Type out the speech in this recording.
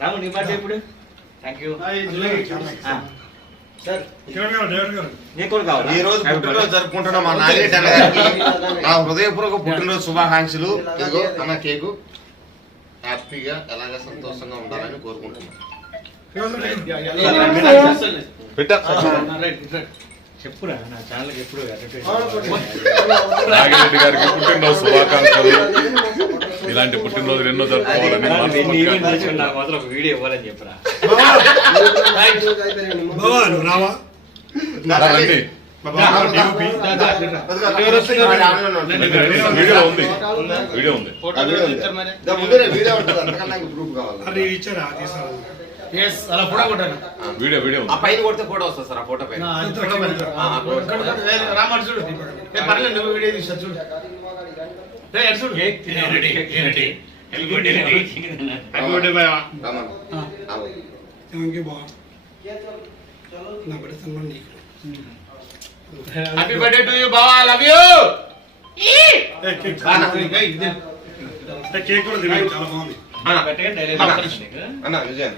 రాము నీ బర్త్డే ఇప్పుడు thank you sir ఈ రోజు పుట్టినరోజు జరుపుకుంటున్న మా నాగిరెడ్డి అన్న గారికి నా హృదయపూర్వక పుట్టినరోజు శుభాకాంక్షలు. ఇదిగో అన్న కేకు హ్యాపీగా ఎలాగా సంతోషంగా ఉండాలని కోరుకుంటున్నాను. చెప్పురా నా ఛానల్కి ఎప్పుడు నాగిరెడ్డి గారికి పుట్టినరోజు శుభాకాంక్షలు. ఇలాంటి పుట్టినరోజు ఎన్నో జరుపుకోవాలని నాకు మాత్రం ఒక వీడియో ఇవ్వాలని చెప్పరా. వీడియో ఉంది, వీడియో ఉంది. వీడియో వీడియో ఆ పైన కొడితే ఫోటో వస్తుంది సార్. ఆ ఫోటో పైన హ్యాపీ బర్త్డే టు యూ బావా, లవ్ యూ. కేక్ కూడా చాలా బాగుంది అన్న విజయ్